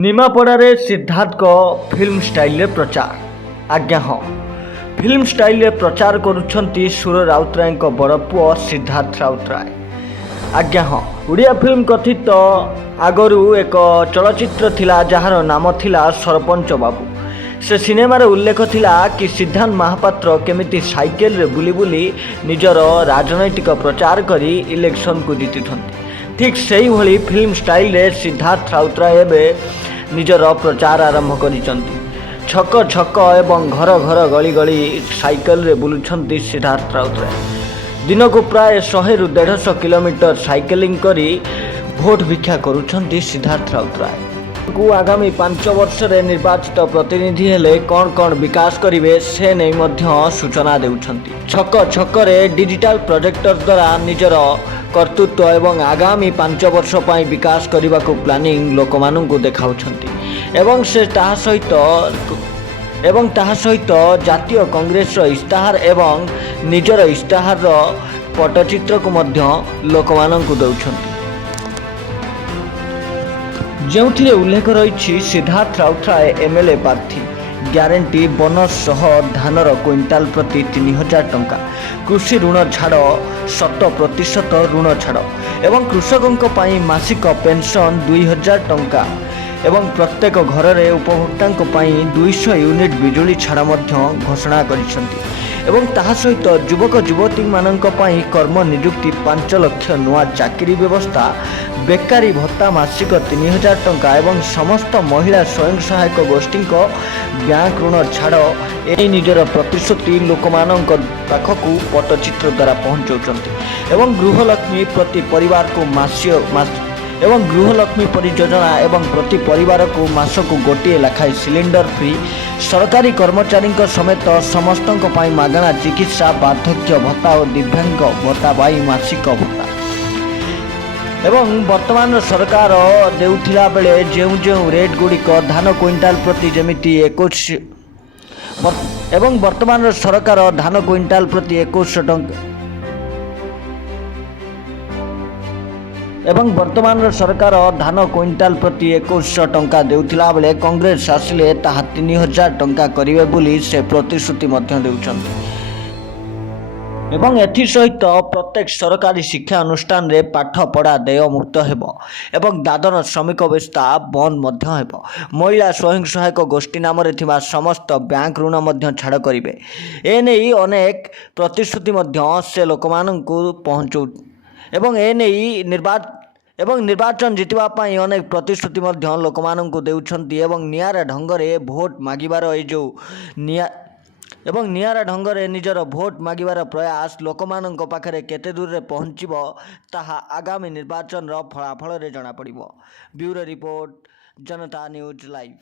निमापड़ारे सिद्धार्थ को film style प्रचार। आज्ञा हाँ, फिल्म स्टाइल प्रचार करुछंती सुर राउतराय बड़ पुओ सिद्धार्थ राउतराय। आज्ञा हाँ, ओडिया फिल्म कथित आगरू एक चलचित्र थिला जार नाम थिला सरपंच बाबू। से सिनेमार उल्लेख थिला कि सिद्धार्थ महापात्र केमिति साइकेल रे बुली बुली निजर राजनैतिक प्रचार करी इलेक्शन को जीतिथंती। ठीक से ही भली फिल्म स्टाइल रे सिद्धार्थ राउतराय एबे निजर प्रचार आरंभ करिसंती। छक छक एवं घर घर गली गली साइकेल रे बुलुछंती सिद्धार्थ राउतराय। दिन को प्राय 100 ରୁ 150 किलोमीटर साइकेलिंग करी भोट भिक्षा करुछंती सिद्धार्थ राउतराय। को आगामी 5 वर्ष रे निर्वाचित प्रतिनिधि हेले कौन कौन विकास करिवे से नहीं मध्य सूचना देउछंती। छक छक रे डिजिटल प्रोजेक्टर द्वारा निजर कर्तृत्व एवं आगामी 5 वर्ष पाई विकास करने को प्लानिंग लोक मानू देखाउछंती। एवं से ताहा सहित जातीय कांग्रेस इस्ताहार एवं निजर इस्ताहार पटचित्र को मध्य लोक मानू दौछंती। जो उल्लेख रही सिद्धार्थ राउतराय एमएलए प्रार्थी, ग्यारंटी बोनस सह धानर क्विंटाल प्रति 3000 टंका, कृषि ऋण छाड़ 100% ऋण छाड़ एवं कृषकों पाई मासिक पेंशन 2000 टंका एवं प्रत्येक घर में उपभोक्ता 200 यूनिट बिजुली छाड़ घोषणा करिसंती। एवं ताहा सहित युवक युवती मानक पई कर्म नियुक्ति 5 लाख नुआ चाकरी व्यवस्था, बेकारी भत्ता मासिक 3000 टंका एवं समस्त महिला स्वयं सहायक गोष्ठी को बैंक ऋण छाड़ ए निजर प्रतिश्रुति लोक मानक पाखकू पटचित्र द्वारा पहुंचाउछंती। एवं गृहलक्ष्मी प्रति परिवार को एवं गृहलक्ष्मी परियोजना एवं प्रति परिवार को मासक गोटे लाखाई सिलिंडर फ्री, सरकारी कर्मचारी समेत समस्त मागणा चिकित्सा, बार्धक्य भत्ता और दिव्यांग भत्ता पाई मासिक भत्ता। एवं वर्तमान सरकार देउथिला बेले जो रेट गुड़िक धान क्विंटाल प्रति जमिति 21 एवं वर्तमान सरकार धान क्विंटाल प्रति 2100 टंका एवं वर्तमान सरकार धान क्विंटाल प्रति 2100 टंका देउथिला बेले कांग्रेस आसिले ताहा 3000 टंका करिवे बोली से प्रतिश्रुति मध्य देउछंती। एवं एथि सहित प्रत्येक सरकारी शिक्षा अनुष्ठान रे पाठ पढ़ा देय मुक्त हेबो एवं दादन श्रमिक व्यवस्था बंद मध्य हेबो। महिला स्वयं सहायक गोष्ठी नाम रे थिबा समस्त बैंक ऋण मध्य छाड़ करिवे। एने अनेक प्रतिश्रुति मध्य से लोकमानंकु पहुंचौ एवं एने निर्वाचन जितवा पाई अनेक प्रतिश्रुति मध्य लोकमानंकु देउछंती। एवं नियारा ढंगरे भोट मागिबार नियारा ढंगरे निजर भोट मागिबार प्रयास लोकमानंक पाखरे केते दूर रे पहुंचिबो ताहा आगामी निर्वाचन रो फलाफल रे जणा पड़िबो। ब्यूरो रिपोर्ट, जनता न्यूज लाइव।